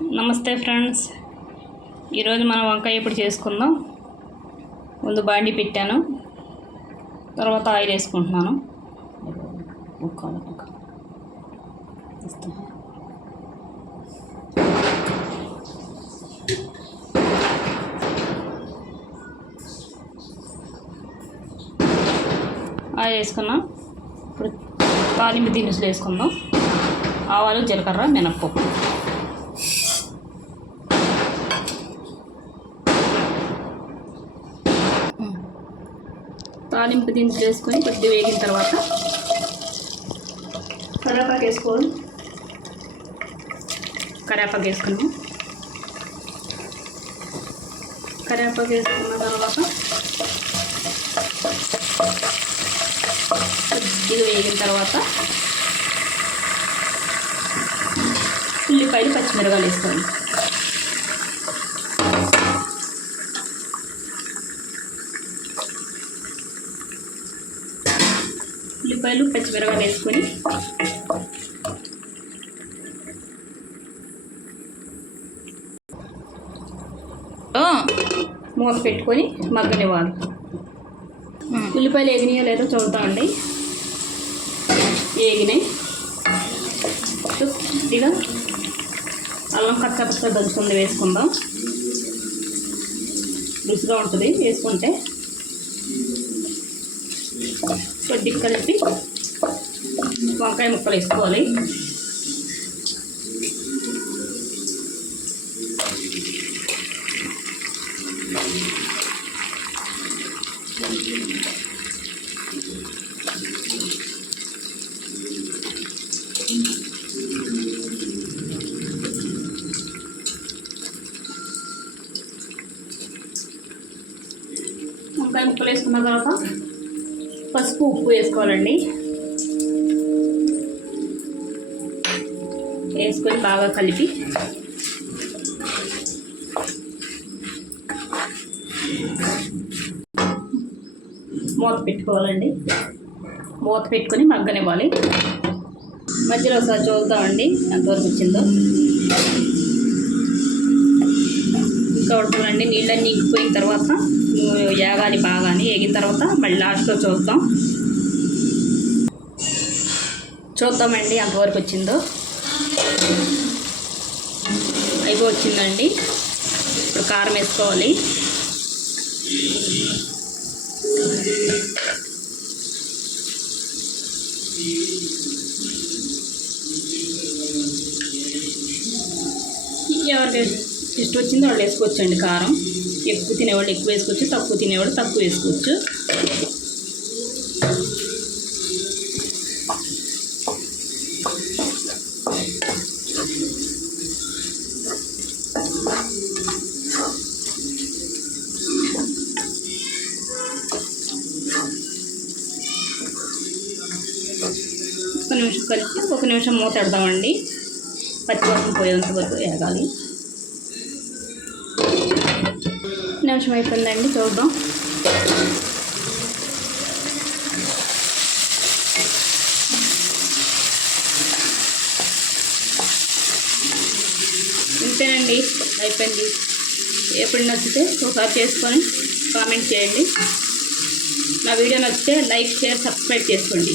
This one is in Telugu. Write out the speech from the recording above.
నమస్తే ఫ్రెండ్స్, ఈరోజు మనం వంకాయ ఇప్పుడు చేసుకుందాం. ముందు బాండి పెట్టాను, తర్వాత ఆయిల్ వేసుకుంటున్నాను. ఆయిల్ వేసుకున్నాం. ఇప్పుడు తాలింపు దినుసులు వేసుకుందాం. ఆవాలు, జీలకర్ర, మినప్పప్పు. తాలింపు దినుసులు వేసుకొని కొద్దిగా వేగిన తర్వాత కరివేపాకు వేసుకున్నాం. కరివేపాకు వేసుకున్న తర్వాత కొద్దిగా వేగిన తర్వాత ఉల్లిపాయలు, పచ్చిమిరపకాయలు వేసుకోండి. ఉల్లిపాయలు, పచ్చిమిరపకాయలు వేసుకొని మూత పెట్టుకొని మగ్గనివ్వాలి. ఉల్లిపాయలు వేగినాయో లేదో చూద్దామండి. వేగినాయి. కొద్దిగా అల్లం కచ్చపచ్చ దంచుకుంది వేసుకుందాం. రుచిగా ఉంటుంది వేసుకుంటే. కొద్దిగా కలిపి వంకాయ ముక్కలు వేసుకోవాలి. వంకాయ ముక్కలు వేసుకున్న తర్వాత పసుపు, ఉప్పు వేసుకోవాలండి. వేసుకొని బాగా కలిపి మూత పెట్టుకోవాలండి. మూత పెట్టుకొని మగ్గనివ్వాలి. మధ్యలో ఒకసారి చూద్దామండి ఎంతవరకు వచ్చిందో. ఇంకా ఉడకాలండి. నీళ్ళన్నీ ఇంకిపోయిన తర్వాత ఏగాలి బాగాని. వేగిన తర్వాత మళ్ళీ లాస్ట్లో చూద్దామండి ఎంతవరకు వచ్చిందో. వచ్చిందండి. ఇప్పుడు కారం వేసుకోవాలి. ఎవరికి ఇష్టం వచ్చిందో వాళ్ళు వేసుకోవచ్చండి. కారం ఎక్కువ తినేవాళ్ళు ఎక్కువ వేసుకోవచ్చు, తక్కువ తినేవాళ్ళు తక్కువ వేసుకోవచ్చు. ఒక నిమిషం కలిపి ఒక నిమిషం మూత పెడదామండి. పచ్చివాసన పోయేంత వరకు వేగాలి. నిమిషం అయిపోయిందండి, చూద్దాం. ఇంతేనండి, అయిపోయింది. ఎప్పుడు నచ్చితే ఒకసారి చేసుకొని కామెంట్ చేయండి. నా వీడియో నచ్చితే లైక్, షేర్, సబ్స్క్రైబ్ చేసుకోండి.